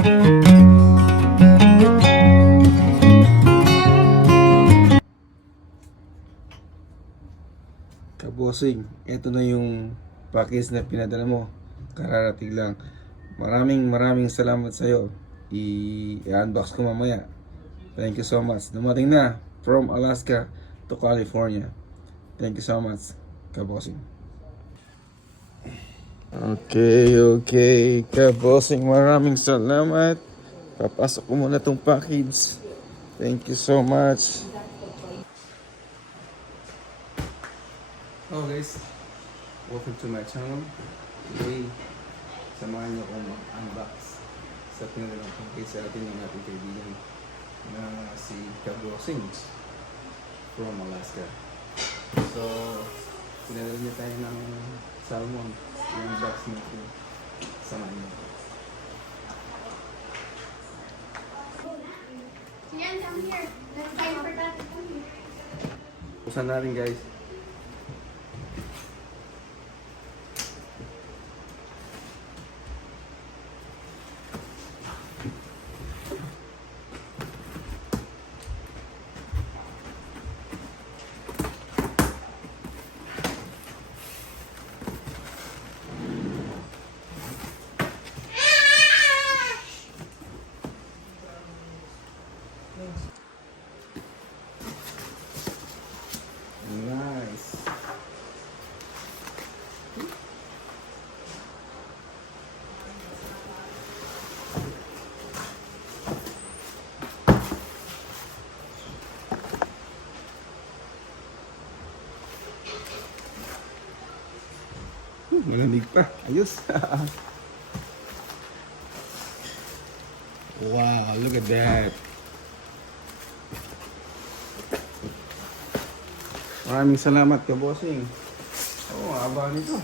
Kabosing, ito na yung package na pinadala mo. Kararating lang. Maraming maraming salamat sa iyo. I-unbox ko mamaya. Thank you so much. Dumating na from Alaska to California. Thank you so much, Kabosing. Okay, okay. Kabosing, maraming salamat. Papasok ko muna tong package. Thank you so much. Hello guys, welcome to my channel. Today, samahan niyo akong mag-unbox sa pinadalang package sa atin ng ating kaibigan na si Kabosing from Alaska. So, pinadala niya tayo ng salmon. Yung box natin. Samahan niyo. Yan, come here. Let's find for that. Usan natin guys. Nice. Hmm, Malamig pa. Ayos. wow, look at that. Maraming salamat ka, bossing. Oo, oh, haba nito.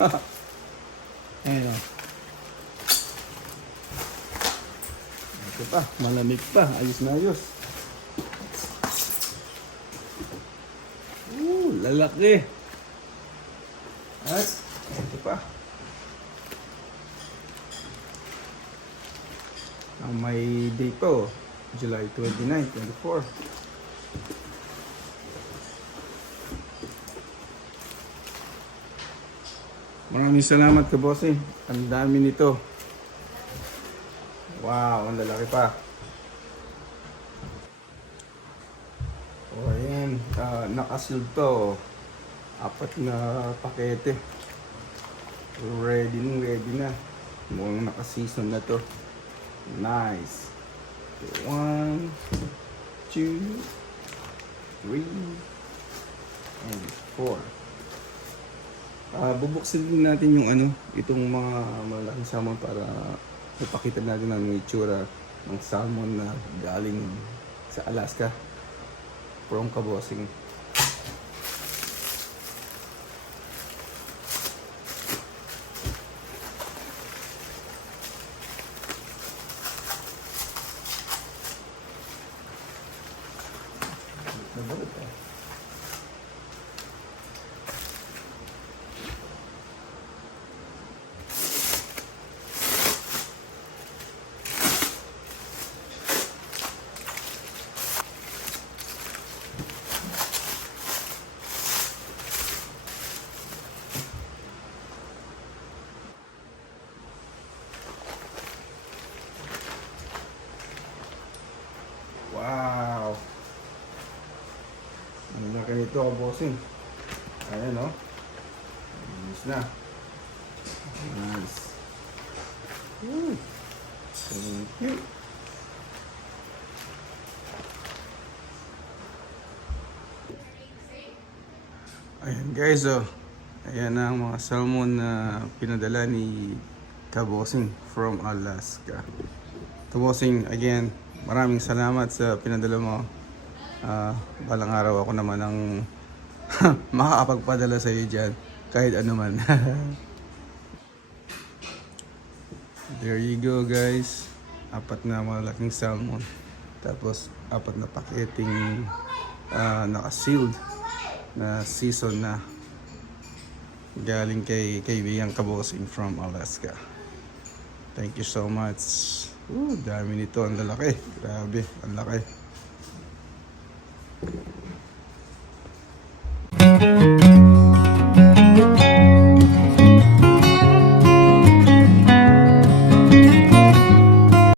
Ayun o. Ito pa, malamig pa. Ayos na ayos. Ooh, lalaki. At, pa. Ang may date po, July 29, 24. Maraming salamat ka, bossing. Ang dami nito. Wow, ang lalaki pa. O, oh, ayan. Uh, nakasealed to. Apat na pakete. Ready na, ready na. Mukhang naka-season na to. Nice. One, two, three, and four. Ah, bubuksan din natin yung ano, itong mga malaking salmon para ipakita natin ang itsura ng salmon na galing sa Alaska from Kabosing. Nabalot eh. Wow! Ang laki nito, bossing. Ayan, no? Ayos na. Nice. Woo! Thank you. Ayan guys, oh. Ayan na ang mga salmon na pinadala ni Kabosing from Alaska. Kabosing, again, maraming salamat sa pinadala mo. Ah, balang araw ako naman ang makakapagpadala sa iyo dyan. Kahit ano man. There you go guys. Apat na malaking salmon. Tapos apat na paketing ah, naka-sealed na season na galing kay kaibigang Kabosing from Alaska. Thank you so much. Uh, dami nito. Ang lalaki. Grabe. Ang laki.